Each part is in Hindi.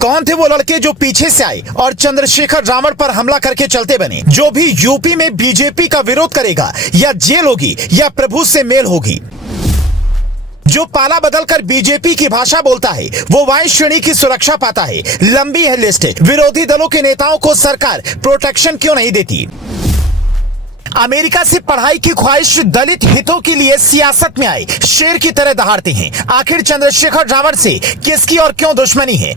कौन थे वो लड़के जो पीछे से आए और चंद्रशेखर रावण पर हमला करके चलते बने? जो भी यूपी में बीजेपी का विरोध करेगा या जेल होगी या प्रभु से मेल होगी। जो पाला बदलकर बीजेपी की भाषा बोलता है वो वाई श्रेणी की सुरक्षा पाता है। लंबी है लिस्ट। विरोधी दलों के नेताओं को सरकार प्रोटेक्शन क्यों नहीं देती? अमेरिका से पढ़ाई की ख्वाहिश दलित हितों के लिए सियासत में आए शेर की तरह दहाड़ते हैं। आखिर चंद्रशेखर रावण से किसकी और क्यों दुश्मनी है?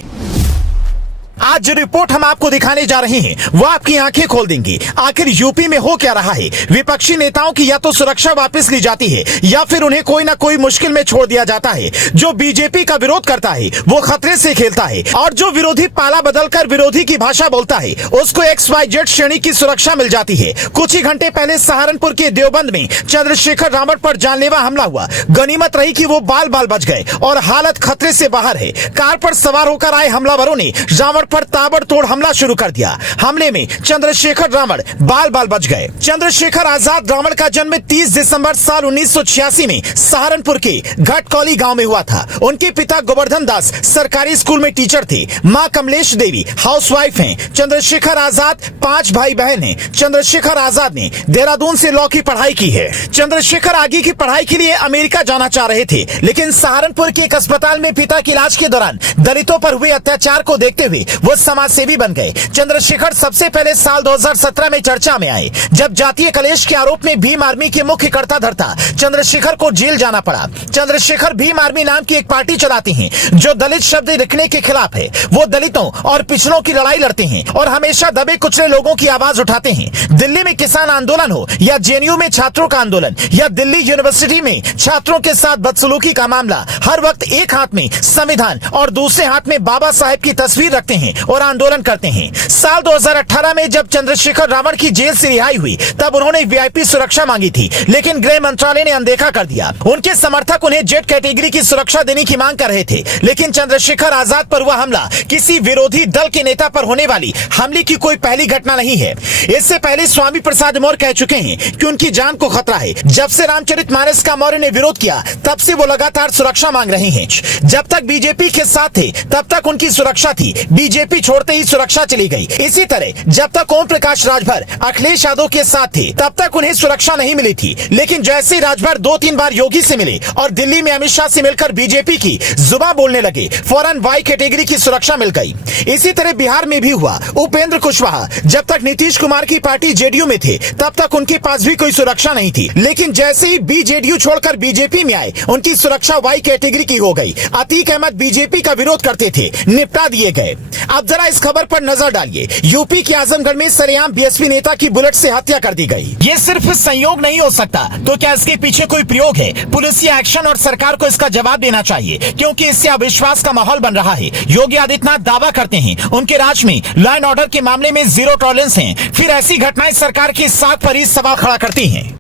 आज जो रिपोर्ट हम आपको दिखाने जा रहे हैं वो आपकी आंखें खोल देंगी। आखिर यूपी में हो क्या रहा है? विपक्षी नेताओं की या तो सुरक्षा वापस ली जाती है या फिर उन्हें कोई ना कोई मुश्किल में छोड़ दिया जाता है। जो बीजेपी का विरोध करता है वो खतरे से खेलता है और जो विरोधी पाला बदलकर विरोधी की भाषा बोलता है उसको XYZ श्रेणी की सुरक्षा मिल जाती है। कुछ ही घंटे पहले सहारनपुर के देवबंद में चंद्रशेखर रावण पर जानलेवा हमला हुआ। गनीमत रही कि वो बाल बाल बच गए और हालत खतरे से बाहर है। कार पर सवार होकर आए हमलावरों ने रावण पर ताबड़तोड़ हमला शुरू कर दिया। हमले में चंद्रशेखर रावण बाल बाल बच गए। चंद्रशेखर आजाद रावण का जन्म 30 दिसंबर साल 1986 में सहारनपुर के घटकौली गांव में हुआ था। उनके पिता गोवर्धन दास सरकारी स्कूल में टीचर थे। मां कमलेश देवी हाउसवाइफ हैं। चंद्रशेखर आजाद 5 भाई बहन हैं। चंद्रशेखर आजाद ने देहरादून से लॉ की पढ़ाई की है। चंद्रशेखर आगे की पढ़ाई के लिए अमेरिका जाना चाह रहे थे, लेकिन सहारनपुर के एक अस्पताल में पिता के इलाज के दौरान दलितों पर हुए अत्याचार को देखते हुए वो समाज सेवी बन गए। चंद्रशेखर सबसे पहले साल 2017 में चर्चा में आए जब जातीय कलेश के आरोप में भीम आर्मी के मुख्य कर्ता धर्ता चंद्रशेखर को जेल जाना पड़ा। चंद्रशेखर भीम आर्मी नाम की एक पार्टी चलाते हैं जो दलित शब्द लिखने के खिलाफ है। वो दलितों और पिछड़ों की लड़ाई लड़ते हैं और हमेशा दबे कुचले लोगों की आवाज उठाते हैं। दिल्ली में किसान आंदोलन हो या जेएनयू में छात्रों का आंदोलन या दिल्ली यूनिवर्सिटी में छात्रों के साथ बदसलूकी का मामला, हर वक्त एक हाथ में संविधान और दूसरे हाथ में बाबा साहेब की तस्वीर रखते हैं और आंदोलन करते हैं। साल 2018 में जब चंद्रशेखर रावण की जेल से रिहाई हुई तब उन्होंने वीआईपी सुरक्षा मांगी थी, लेकिन गृह मंत्रालय ने अनदेखा कर दिया। उनके समर्थक उन्हें जेड कैटेगरी की सुरक्षा देने की मांग कर रहे थे, लेकिन चंद्रशेखर आजाद पर हुआ हमला किसी विरोधी दल के नेता पर होने वाली हमले की कोई पहली घटना नहीं है। इससे पहले स्वामी प्रसाद मौर्य कह चुके हैं कि उनकी जान को खतरा है। जब से रामचरितमानस का मौर्य ने विरोध किया तब से वो लगातार सुरक्षा मांग रहे हैं। जब तक बीजेपी के साथ थे तब तक उनकी सुरक्षा थी, बीजेपी छोड़ते ही सुरक्षा चली गई। इसी तरह जब तक ओम प्रकाश राजभर अखिलेश यादव के साथ थे तब तक उन्हें सुरक्षा नहीं मिली थी, लेकिन जैसे ही राजभर 2-3 बार योगी से मिले और दिल्ली में अमित शाह से मिलकर बीजेपी की जुबान बोलने लगे, फौरन वाई कैटेगरी की सुरक्षा मिल गई। इसी तरह बिहार में भी हुआ। उपेंद्र कुशवाहा जब तक नीतीश कुमार की पार्टी जेडीयू में थे तब तक उनके पास भी कोई सुरक्षा नहीं थी, लेकिन जैसे ही बीजेडीयू छोड़कर बीजेपी में आए उनकी सुरक्षा वाई कैटेगरी की हो गई। अतीक अहमद बीजेपी का विरोध करते थे, निपटा दिए गए। अब जरा इस खबर पर नजर डालिए। यूपी के आजमगढ़ में सरेआम बीएसपी नेता की बुलेट से हत्या कर दी गई। ये सिर्फ संयोग नहीं हो सकता, तो क्या इसके पीछे कोई प्रयोग है? पुलिसिया एक्शन और सरकार को इसका जवाब देना चाहिए, क्योंकि इससे अविश्वास का माहौल बन रहा है। योगी आदित्यनाथ दावा करते हैं उनके राज में लॉ एंड ऑर्डर के मामले में जीरो टॉलरेंस है, फिर ऐसी घटनाएं सरकार की साख पर ही सवाल खड़ा करती हैं।